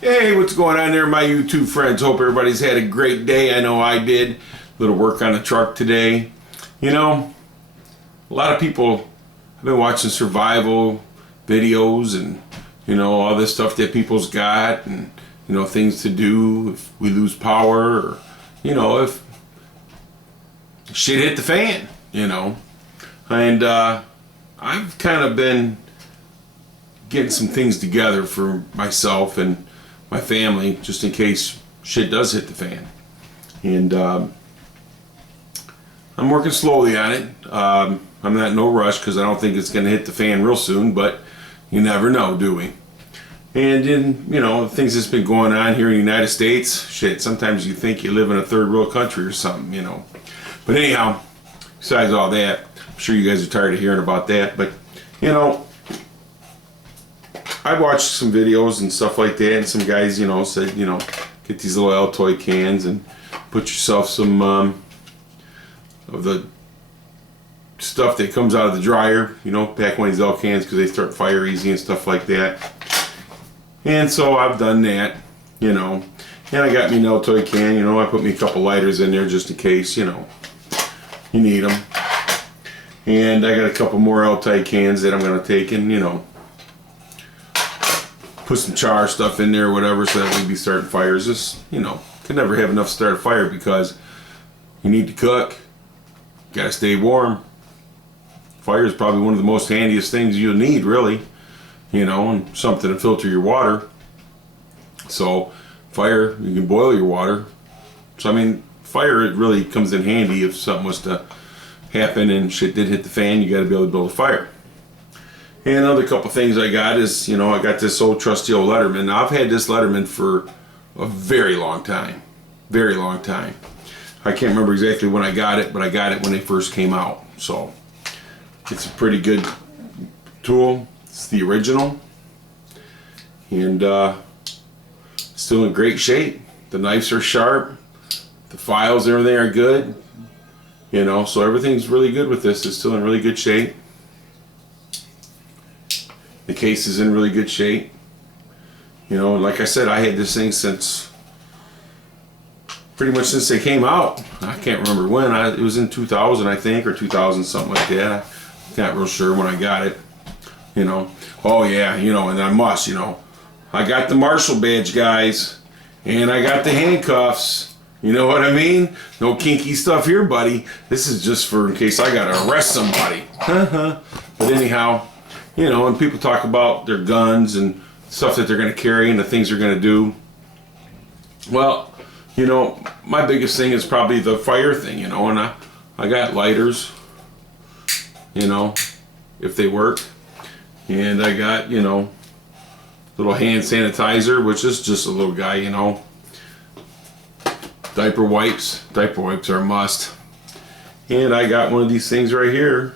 Hey, what's going on there, my YouTube friends? Hope everybody's had a great day. I know I did. A little work on the truck today. You know, a lot of people have been watching survival videos and, all this stuff that people's got and, things to do if we lose power or, if shit hit the fan, And I've kind of been getting some things together for myself and my family, just in case shit does hit the fan. And I'm working slowly on it. I'm not in no rush because I don't think it's going to hit the fan real soon, but you never know, do we? And in, things that's been going on here in the United States, shit, sometimes you think you live in a third world country or something, But anyhow, besides all that, I'm sure you guys are tired of hearing about that, but, I watched some videos and stuff like that, and some guys, said, get these little Altoid cans and put yourself some of the stuff that comes out of the dryer, pack one of these L cans because they start fire easy and stuff like that. And so I've done that, and I got me an Altoid can, I put me a couple lighters in there just in case, you need them. And I got a couple more Altoid cans that I'm going to take and, put some char stuff in there or whatever so that we'd be starting fires. Just, can never have enough to start a fire because you need to cook, gotta stay warm. Fire is probably one of the most handiest things you'll need, really, and something to filter your water. So fire, you can boil your water. So I mean, fire, it really comes in handy if something was to happen and shit did hit the fan. You got to be able to build a fire. And another couple things I got is, I got this old trusty old Letterman. Now, I've had this Letterman for a very long time. Very long time. I can't remember exactly when I got it, but I got it when they first came out. So, it's a pretty good tool. It's the original. And still in great shape. The knives are sharp. The files and everything are good. So everything's really good with this. It's still in really good shape. The case is in really good shape. Like I said, I had this thing since pretty much since they came out. I can't remember when. It was in 2000, I think, or 2000, something like that. I'm not real sure when I got it. Oh yeah, and I must, I got the Marshall badge, guys, and I got the handcuffs. You know what I mean? No kinky stuff here, buddy. This is just for in case I gotta arrest somebody. But anyhow, and people talk about their guns and stuff that they're going to carry and the things they're going to do. Well, my biggest thing is probably the fire thing, and I got lighters, if they work. And I got, little hand sanitizer, which is just a little guy, Diaper wipes. Diaper wipes are a must. And I got one of these things right here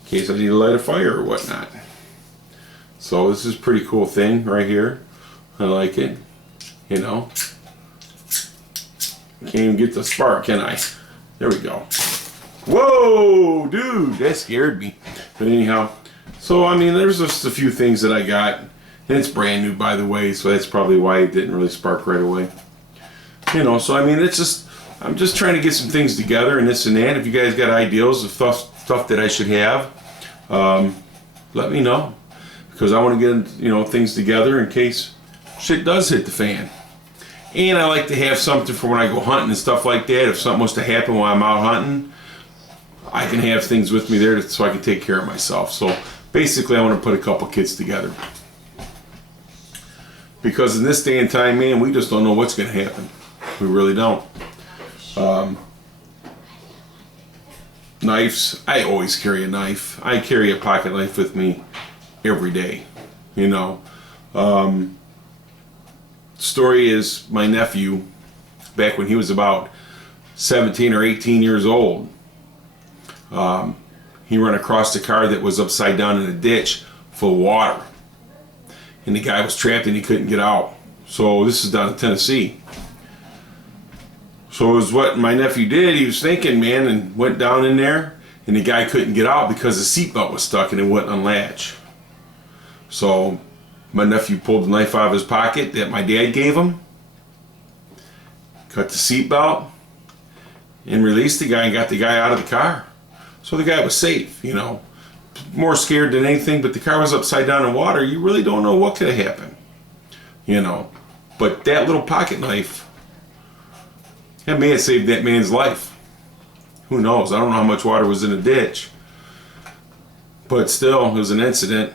in case I need to light a fire or whatnot. So this is a pretty cool thing right here. I like it. Can't even get the spark, can I? There we go. Whoa, dude, that scared me. But anyhow, so I mean, there's just a few things that I got. And it's brand new, by the way, so that's probably why it didn't really spark right away. So I mean, I'm just trying to get some things together and this and that. If you guys got ideas of stuff that I should have, let me know, because I want to get things together in case shit does hit the fan. And I like to have something for when I go hunting and stuff like that. If something was to happen while I'm out hunting, I can have things with me there so I can take care of myself. So basically, I want to put a couple kits together, because in this day and time, man, we just don't know what's going to happen. We really don't. Knives, I always carry a knife. I carry a pocket knife with me every day, Story is my nephew, back when he was about 17 or 18 years old, he ran across a car that was upside down in a ditch full of water. And the guy was trapped and he couldn't get out. So this is down in Tennessee. So it was what my nephew did. He was thinking, man, and went down in there, and the guy couldn't get out because the seatbelt was stuck and it wouldn't unlatch. So My nephew pulled the knife out of his pocket that my dad gave him, cut the seatbelt, and released the guy and got the guy out of the car. So the guy was safe, you know. More scared than anything, but the car was upside down in water. You really don't know what could have happened, you know. But that little pocket knife, that may have saved that man's life. Who knows? I don't know how much water was in the ditch. But still, it was an incident.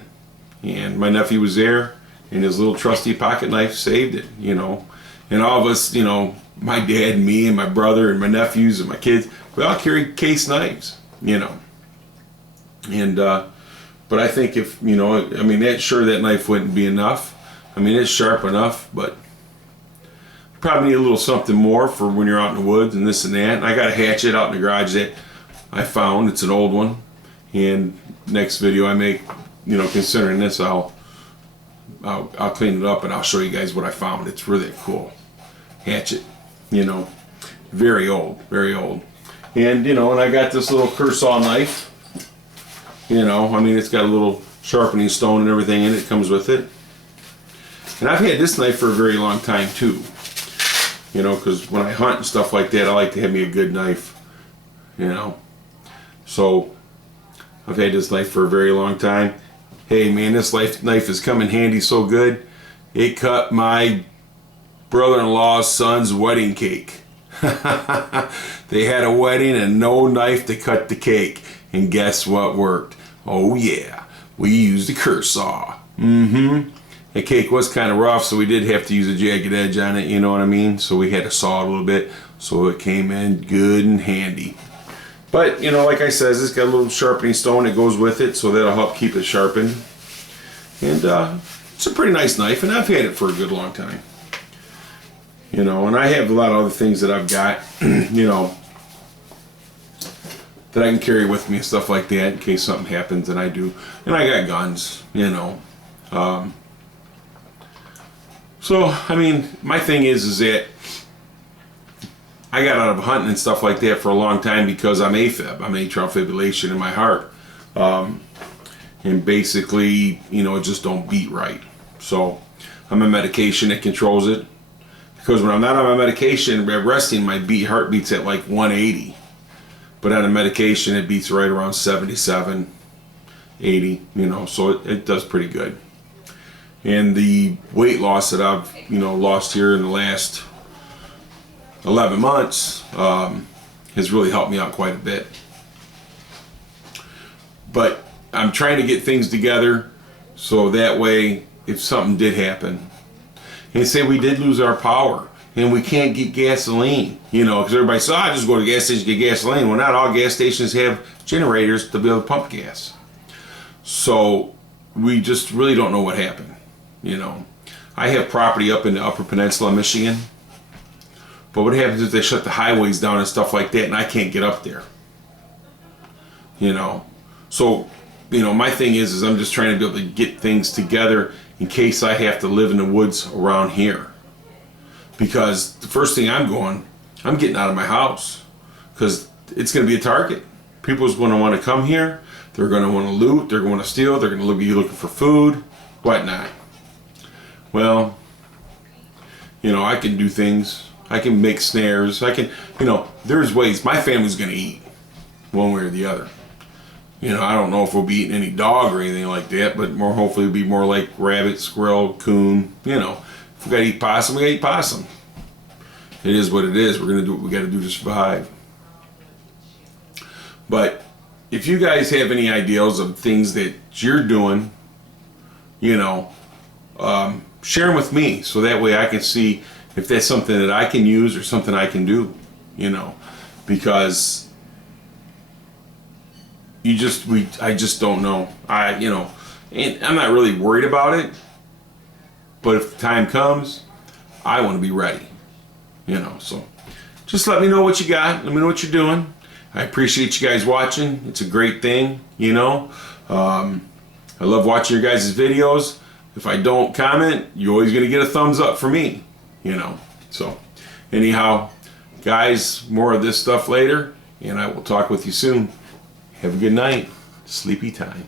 And my nephew was there, and his little trusty pocket knife saved it, you know. And all of us, you know, my dad, me, and my brother, and my nephews, and my kids, we all carry case knives, you know. And, but I think if, you know, I mean, that knife wouldn't be enough. I mean, it's sharp enough, but probably need a little something more for when you're out in the woods and this and that. And I got a hatchet out in the garage that I found. It's an old one. And next video I make, you know, considering this, I'll clean it up and I'll show you guys what I found. It's really cool hatchet, you know, very old, very old. And, you know, and I got this little Kershaw knife. You know, I mean, it's got a little sharpening stone and everything in it. Comes with it. And I've had this knife for a very long time too. You know, because when I hunt and stuff like that, I like to have me a good knife. You know, so I've had this knife for a very long time. Hey man, this knife has come in handy so good. It cut my brother-in-law's son's wedding cake. They had a wedding and no knife to cut the cake. And guess what worked? Oh yeah, we used a Kershaw. The cake was kind of rough, so we did have to use a jagged edge on it, you know what I mean? So we had to saw it a little bit, so it came in good and handy. But, you know, like I said, it's got a little sharpening stone that goes with it, so that'll help keep it sharpened. And it's a pretty nice knife, and I've had it for a good long time. You know, and I have a lot of other things that I've got, you know, that I can carry with me and stuff like that in case something happens, and I do. And I got guns, you know. So, I mean, my thing is that I got out of hunting and stuff like that for a long time because I'm AFib. I'm atrial fibrillation in my heart. And basically, you know, it just don't beat right. So, I'm on medication that controls it. Because when I'm not on my medication, at resting, my heart beats at like 180. But on a medication, it beats right around 77, 80, you know, so it does pretty good. And the weight loss that I've, you know, lost here in the last 11 months has really helped me out quite a bit. But I'm trying to get things together so that way, if something did happen, and say we did lose our power, and we can't get gasoline, you know, because everybody says, just go to the gas station to get gasoline. Well, not all gas stations have generators to be able to pump gas. So we just really don't know what happened, you know. I have property up in the Upper Peninsula, Michigan. But what happens is they shut the highways down and stuff like that, and I can't get up there, you know. So, you know, my thing is I'm just trying to be able to get things together in case I have to live in the woods around here. Because the first thing I'm getting out of my house because it's going to be a target. People's going to want to come here. They're going to want to loot. They're going to steal. They're going to be looking for food, whatnot. Well, you know, I can do things. I can make snares. I can, you know, there's ways. My family's going to eat one way or the other. You know, I don't know if we'll be eating any dog or anything like that, but more hopefully it'll be more like rabbit, squirrel, coon, you know. If we gotta eat possum, we gotta eat possum. It is what it is. We're gonna do what we gotta do to survive. But if you guys have any ideas of things that you're doing, you know, share them with me so that way I can see if that's something that I can use or something I can do, you know, because I just don't know. You know, and I'm not really worried about it. But if the time comes, I want to be ready, you know, so just let me know what you got. Let me know what you're doing. I appreciate you guys watching. It's a great thing, you know. I love watching your guys' videos. If I don't comment, you're always going to get a thumbs up for me, you know. So anyhow, guys, more of this stuff later, and I will talk with you soon. Have a good night. Sleepy time.